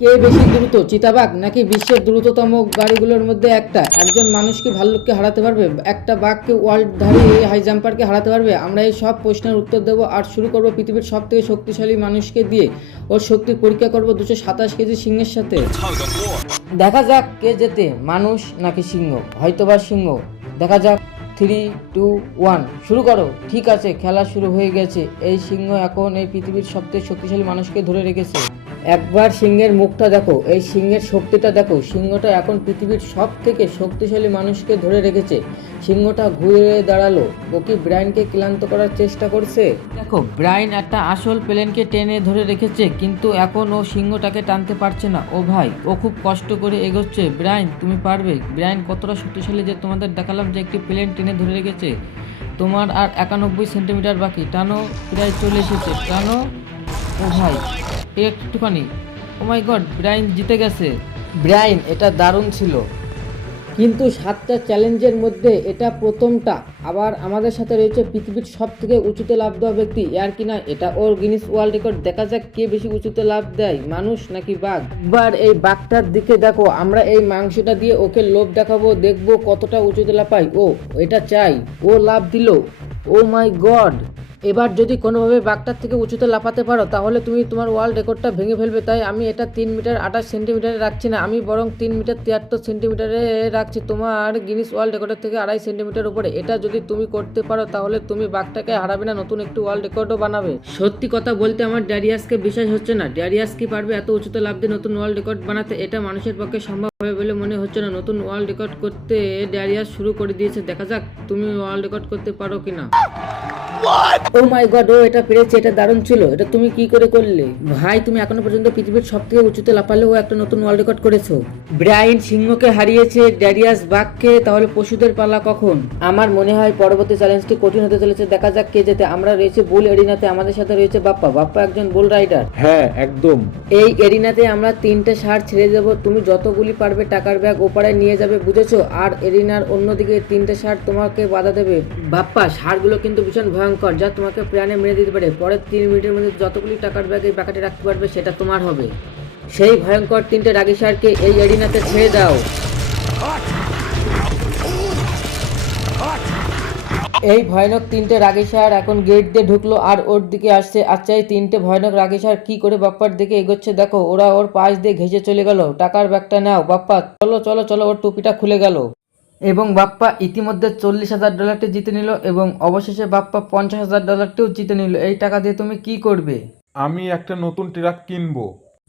কে বেশি দ্রুত, চিতাবাঘ নাকি বিশ্বের দ্রুততম গাড়িগুলোর মধ্যে একটা? একজন মানুষ কি ভাল্লুককে হারাতে পারবে? একটা বাঘকে ওয়ার্ল্ডধারী হাই জাম্পারকে হারাতে পারবে? আমরা এই সব প্রশ্নের উত্তর দেবো আর শুরু করব পৃথিবীর সব থেকে শক্তিশালী মানুষকে দিয়ে। ওর শক্তির পরীক্ষা করব 227 কেজি সিংহের সাথে। দেখা যাক কে জেতে, মানুষ নাকি সিংহ। হয়তোবা সিংহ, দেখা যাক। 3, 2, 1 শুরু করো। ঠিক আছে, খেলা শুরু হয়ে গেছে। এই সিংহ এখন এই পৃথিবীর সবথেকে শক্তিশালী মানুষকে ধরে রেখেছে। একবার সিংহের মুখটা দেখো, এই সিংহের শক্তিটা দেখো। সিংহটা এখন পৃথিবীর সব থেকে শক্তিশালী মানুষকে ধরে রেখেছে। সিংহটা ঘুরে দাঁড়ালো। ও কি ব্রায়ানকে ক্লান্ত করার চেষ্টা করছে? দেখো, ব্রায়ান একটা আসল প্লেনকে টেনে ধরে রেখেছে, কিন্তু এখন ও সিংহটাকে টানতে পারছে না। ও ভাই, ও খুব কষ্ট করে এগোচ্ছে। ব্রায়ান, তুমি পারবে। ব্রায়ান কতটা শক্তিশালী যে তোমাদের দেখালাম যে একটি প্লেন টেনে ধরে রেখেছে। তোমার আর 91 সেন্টিমিটার বাকি। টানো, প্রায় চলে এসেছে। টানো। ও ভাই, একটুখানি। ও মাই গড, ব্রায়ান জিতে গেছে। ব্রায়ান, এটা দারুণ ছিল, কিন্তু 7টা চ্যালেঞ্জের মধ্যে এটা প্রথমটা। আবার আমাদের সাথে রয়েছে পৃথিবীর সব থেকে উঁচুতে লাফ দেওয়া ব্যক্তি। আর কিনা এটা ওর গিনিস ওয়ার্ল্ড রেকর্ড। দেখা যাক কে বেশি উঁচুতে লাফ দেয়, মানুষ নাকি বাঘ। এবার এই বাঘটার দিকে দেখো, আমরা এই মাংসটা দিয়ে ওকে লোভ দেখাবো, দেখবো কতটা উঁচুতে লাফাই ও। এটা চাই। ও লাফ দিল। ও মাই গড। এবার যদি কোনোভাবে বাঘটার থেকে উঁচুতে লাফাতে পারো তাহলে তুমি তোমার ওয়ার্ল্ড রেকর্ডটা ভেঙে ফেলবে। তাই আমি এটা 3 মিটার 28 সেন্টিমিটারে রাখছি না, আমি বরং 3 মিটার 73 সেন্টিমিটারে রাখছি। তোমার গিনিস ওয়ার্ল্ড রেকর্ডের থেকে 2.5 সেন্টিমিটার উপরে। এটা যদি তুমি করতে পারো তাহলে তুমি বাঘটাকে হারাবে না, নতুন একটি ওয়ার্ল্ড রেকর্ডও বানাবে। সত্যি কথা বলতে আমার ড্যারিয়াসকে বিশ্বাস হচ্ছে না। ড্যারিয়াস কি পারবে এত উঁচুতে লাফ দিয়ে নতুন ওয়ার্ল্ড রেকর্ড বানাতে? এটা মানুষের পক্ষে সম্ভব হবে বলে মনে হচ্ছে না। নতুন ওয়ার্ল্ড রেকর্ড করতে ড্যারিয়াস শুরু করে দিয়েছে। দেখা যাক তুমি ওয়ার্ল্ড রেকর্ড করতে পারো কিনা। ও মাই গড, ও এটা পেরেছে। এটা দারুণ ছিল। এটা তুমি কি করে করলে ভাই? তুমি এখনো পর্যন্ত পৃথিবীর সবথেকে উঁচুতে লাফালেও একটা নতুন ওয়ার্ল্ড রেকর্ড করেছো। ব্রায়ান সিংহকে হারিয়েছে, ড্যারিয়াস বাঘকে। তাহলে পশুদের পালা কখন? আমার মনে হয় পরবর্তী চ্যালেঞ্জটি কঠিন হতে চলেছে। দেখা যাক কে যেতে। আমরা রয়েছে বুল এরিনাতে, আমাদের সাথে রয়েছে বাপ্পা। বাপ্পা একজন বুল রাইডার। হ্যাঁ, একদম। এই এরিনাতে আমরা 3টে ষাঁড় ছেড়ে দেবো। তুমি যতগুলি পারবে টাকার ব্যাগ ওপারে নিয়ে যাবে, বুঝেছো? আর এরিনার অন্যদিকে 3টে ষাঁড় তোমাকে বাধা দেবে। বাপ্পা, ষাঁড়গুলো কিন্তু ভীষণ ভয়ঙ্কর, যা তোমাকে প্রাণে মেরে দিতে পারে। পরের 3 মিনিটের মধ্যে যতগুলি টাকার ব্যাগ এই প্যাকেটে রাখতে পারবে সেটা তোমার হবে। সেই ভয়ঙ্কর 3টে রাগী ষাঁড়কে এই এরিনাতে ছেড়ে দাও। এই ভয়ানক 3টে রাগী ষাঁড় এখন গেট দিয়ে ঢুকলো আর ওর দিকে আসছে। আচ্ছা, এই 3টে ভয়ানক রাগী ষাঁড় কি করে বাপ্পার দিকে এগোচ্ছে দেখো। ওরা ওর পাশ দিয়ে ঘেঁষে চলে গেল। টাকার ব্যাগটা নাও বাপ্পা। চলো চলো চলো। ওর টুপিটা খুলে গেল এবং বাপ্পা ইতিমধ্যে $40,000টি জিতে নিল এবং অবশেষে বাপ্পা $50,000টিও জিতে নিল। এই টাকা দিয়ে তুমি কি করবে? আমি একটা নতুন ট্রাক কিনবো।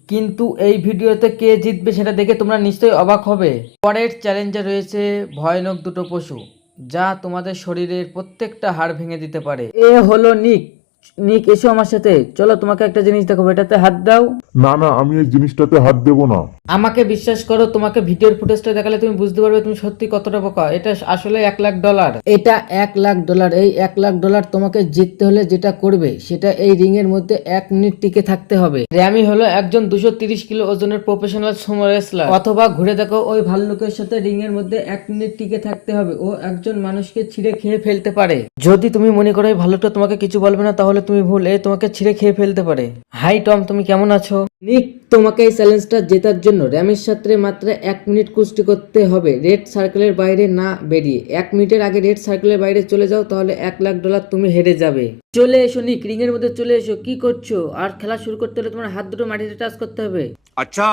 কিন্তু এই ভিডিওতে কে জিতবে সেটা দেখে তোমরা নিশ্চয়ই অবাক হবে। পরের চ্যালেঞ্জে রয়েছে ভয়ানক দুটো পশু, যা তোমাদের শরীরের প্রত্যেকটা হাড় ভেঙে দিতে পারে। এ হলো নিক। নিক, এসো আমার সাথে। চলো, তোমাকে একটা জিনিস দেখাবো। এটাতে হাত দাও। না না, আমি এই জিনিসটাতে হাত দেবো না। আমাকে বিশ্বাস করো, তোমাকে ভিডিওর ফুটেজটা দেখালে তুমি বুঝতে পারবে তুমি সত্যি কতটা বোকা। এটা আসলে $1,00,000। এটা $1,00,000। এই $1,00,000 তোমাকে জিততে হলে যেটা করবে সেটা এই রিং এর মধ্যে 1 মিনিট টিকে থাকতে হবে। র্যামি হলো একজন 230 কিলো ওজনের প্রফেশনাল সুমো রেসলার। অথবা ঘুরে দেখো, ওই ভাল্লুকের সাথে রিং এর মধ্যে 1 মিনিট টিকে থাকতে হবে। ও একজন মানুষকে ছিঁড়ে খেয়ে ফেলতে পারে। যদি তুমি মনে করো এই ভাল্লুকটা তোমাকে কিছু বলবে না তাহলে তুমি ভুল। এ তোমাকে ছিঁড়ে খেয়ে ফেলতে পারে। হাই টম, তুমি কেমন আছো? নিক, তোমাকে এই চ্যালেঞ্জটা জেতার জন্য র্যামের সাথে মাত্র 1 মিনিট কুস্তি করতে হবে, রেড সার্কেলের বাইরে না বেরিয়ে। 1 মিনিটের আগে রেড সার্কেলের বাইরে চলে যাও, তাহলে $1,00,000 তুমি হেরে যাবে। চলে এসো নিক, রিং এর মধ্যে চলে এসো। কি করছো? আর খেলা শুরু করতে হলে তোমার হাত দুটো মাটিতে টাচ করতে হবে। अच्छा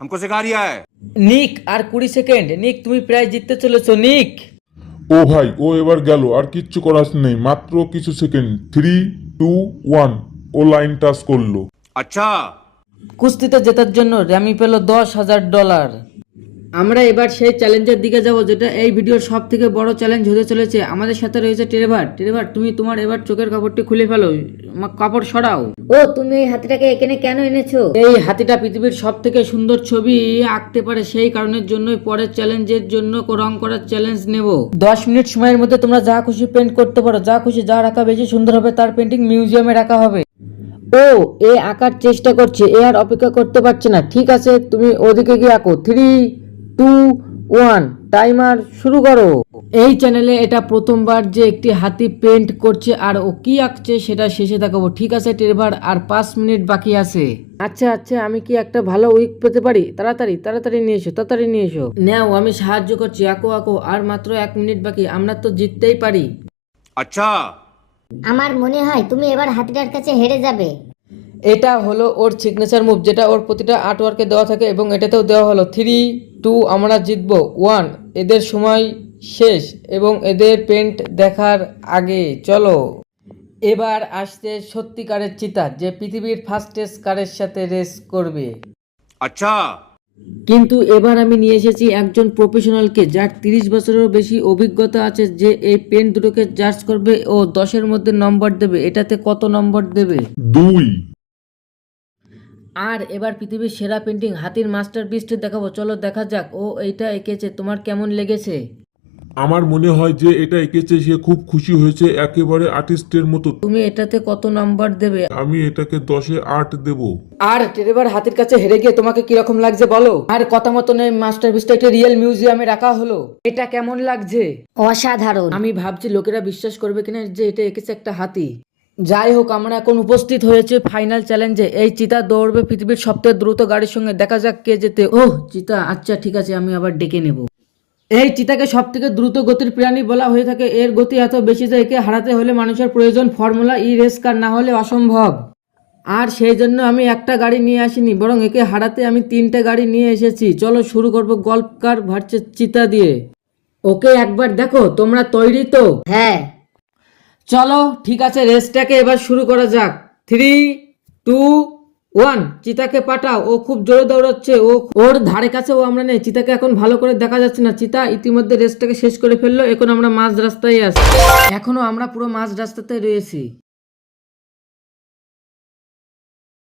हमको सिखा रिया है। নিক, আর 20 সেকেন্ড। নিক, তুমি প্রায় জিততে চলেছো। নিক, ও ভাই, ও এবার গেল। আর কিচ্ছু করার নেই, মাত্র কিছু সেকেন্ড। 3, 2, 1। ও লাইন টাচ করলো। अच्छा কুস্তিতে জেতার জন্য র্যামি পেল $10,000। আমরা এবার সেই চ্যালেঞ্জের দিকে যাব যেটা এই ভিডিওর সব থেকে বড় চ্যালেঞ্জ হতে চলেছে। আমাদের সাথে রয়েছে ট্রেভার। ট্রেভার, তুমি তোমার এবার চোখের কাপড়টি খুলে ফেলো। কাপড় সরাও। ও, তুমি এই হাতিটাকে এখানে কেন এনেছো? এই হাতিটা পৃথিবীর সব থেকে সুন্দর ছবি আঁকতে পারে, সেই কারণের জন্যই পরের চ্যালেঞ্জের জন্য রং করার চ্যালেঞ্জ নেব। 10 মিনিট সময়ের মধ্যে তোমরা যা খুশি পেন্ট করতে পারো। যা খুশি, যা রাখা বেশি সুন্দর হবে তার পেন্টিং মিউজিয়ামে রাখা হবে। ও, এ আঁকার চেষ্টা করছে, এ আর অপেক্ষা করতে পারছে না। ঠিক আছে, তুমি ওদিকে গিয়ে আঁকো। 3, 2, ওয়ান, টাইমার শুরু করো। এই চ্যানেলে এটা প্রথমবার যে একটি হাতি পেন্ট করছে আর ও কি আঁকছে সেটা শেষে দেখাবো। ঠিক আছে ট্রেভার, আর 5 মিনিট বাকি আছে। আচ্ছা আচ্ছা, আমি কি একটা ভালো উইক পেতে পারি? তাড়াতাড়ি তাড়াতাড়ি নিয়ে এসো, তাড়াতাড়ি নিয়ে এসো। নাও, আমি সাহায্য করছি। আঁকো আঁকো, আর মাত্র 1 মিনিট বাকি, আমরা তো জিততেই পারি। अच्छा আমার মনে হয় তুমি এবার হাতিটার কাছে হেরে যাবে। এটা হলো ওর সিগনেচার মুভ, যেটা ওর প্রতিটা আর্টওয়ার্কে দেওয়া থাকে এবং এটাতেও দেওয়া হলো। 3, 2, আমরা জিতবো। 1, এদের সময় শেষ এবং এদের পেন্ট দেখার আগে চলো। এবার আসছে সত্যিকারের চিতা, যে পৃথিবীর ফাস্টেস্ট কারের সাথে রেস করবে। अच्छा কিন্তু এবার আমি নিয়ে এসেছি একজন প্রফেশনালকে, যার 30 বছরেরও বেশি অভিজ্ঞতা আছে, যে এই পেন দুটোকে জাজ করবে ও 10-এর মধ্যে নম্বর দেবে। এটাতে কত নম্বর দেবে? 2। আর এবার পৃথিবীর সেরা পেন্টিং হাতির মাস্টারপিসটি দেখাবো। চলো দেখা যাক। ও এইটা এঁকেছে, তোমার কেমন লেগেছে? আমার মনে হয় যে এটা এঁকেছে সে খুব খুশি হয়েছে, একেবারে আর্টিস্টের মতো। তুমি এটাতে কত নম্বর দেবে? আমি এটাকে 10-এ 8 দেব। আর ট্রেভার হাতির কাছে হেরে গিয়ে তোমাকে কিরকম লাগছে বলো? আর কথা মতন এই মাস্টারপিসটা একটা রিয়েল মিউজিয়ামে রাখা হলো। এটা কেমন লাগছে? অসাধারণ। আমি ভাবছি লোকেরা বিশ্বাস করবে কিনা যে এটা এঁকেছে একটা হাতি। যাই হোক, আমরা এখন উপস্থিত হয়েছে ফাইনাল চ্যালেঞ্জে। এই চিতা দৌড়বে পৃথিবীর সবথেকে দ্রুত গাড়ির সঙ্গে। দেখা যাক কে যেতে। ওহ চিতা, আচ্ছা ঠিক আছে, আমি আবার ডেকে নেব। এই চিতাকে সব থেকে দ্রুত গতির প্রাণী বলা হয়ে থাকে। এর গতি এত বেশি যে একে হারাতে হলে মানুষের প্রয়োজন ফর্মুলা ই রেস কার, না হলে অসম্ভব। আর সেই জন্য আমি একটা গাড়ি নিয়ে আসিনি, বরং একে হারাতে আমি 3টে গাড়ি নিয়ে এসেছি। চলো শুরু করব গল্ফ কার ভার্সেস চিতা দিয়ে। ওকে একবার দেখো, তোমরা তৈরি তো? হ্যাঁ। চলো ঠিক আছে, রেসটাকে এবার শুরু করা যাক। 3, 2, 1, চিতাকে পাঠাও। ও খুব জোরে দৌড়াচ্ছে, ওর ধারে কাছেও আমরা নেই। চিতাকে এখন ভালো করে দেখা যাচ্ছে না। চিতা ইতিমধ্যে রেসটাকে শেষ করে ফেললো। এখন আমরা মাঝ রাস্তায় আছি। এখনো আমরা পুরো মাঝ রাস্তাতে রয়েছি।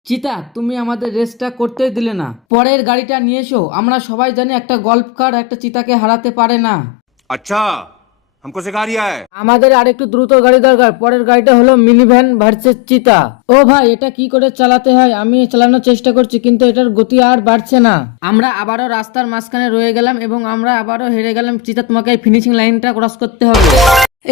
চিতা, তুমি আমাদের রেসটা করতেই দিলে না। পরের গাড়িটা নিয়ে এসো। আমরা সবাই জানি একটা গল্ফ কার একটা চিতাকে হারাতে পারে না। अच्छा हमको सिखा रिया है। আমাদের আরেকটু দ্রুত গাড়ি দরকার। পরের গাড়িটা হলো মিনি ভ্যান ভার্সেস চিতা। ও ভাই, এটা কি করে চালাতে হয়? আমি চালানোর চেষ্টা করছি, কিন্তু এটার গতি আর বাড়ছে না। আমরা আবারও রাস্তার মাঝখানে রয়ে গেলাম এবং আমরা আবারও হেরে গেলাম। চিতা, তোমাকে এই ফিনিশিং লাইনটা ক্রস করতে হবে।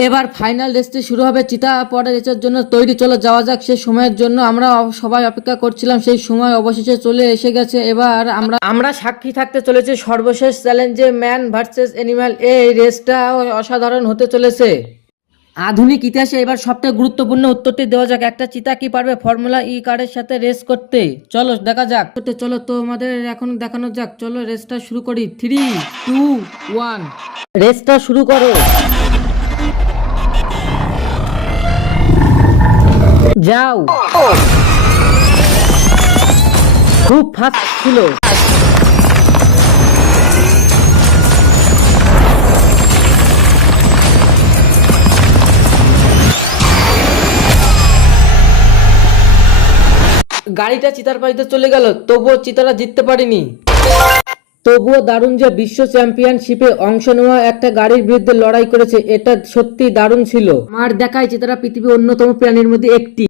এবার ফাইনাল রেসটি শুরু হবে। চিতা পরের রেসের জন্য তৈরি। চলো যাওয়া যাক। সেই সময়ের জন্য আমরা সবাই অপেক্ষা করছিলাম, সেই সময় অবশেষে চলে এসে গেছে। এবার আমরা সাক্ষী থাকতে চলেছি সর্বশেষ চ্যালেঞ্জে, ম্যান ভার্সেস অ্যানিমাল। এই রেসটা অসাধারণ হতে চলেছে। আধুনিক ইতিহাসে এবার সবথেকে গুরুত্বপূর্ণ উত্তরটি দেওয়া যাক। একটা চিতা কি পারবে ফর্মুলা ই কারের সাথে রেস করতে? চলো দেখা যাক। চলো তো আমাদের এখন দেখানো যাক। চলো রেসটা শুরু করি। 3, 2, 1, রেসটা শুরু করো। যাও। খুব ফাস্ট ছিল। গাড়িটা চিতার পাশে চলে গেল, তবুও চিতারা জিততে পারেনি। তবুও দারুণ যে বিশ্ব চ্যাম্পিয়নশিপে অংশ নেওয়া একটা গাড়ির বিরুদ্ধে লড়াই করেছে, এটা সত্যি দারুণ ছিল। আমার দেখায় চিতারা পৃথিবীর অন্যতম প্রাণীর মধ্যে একটি।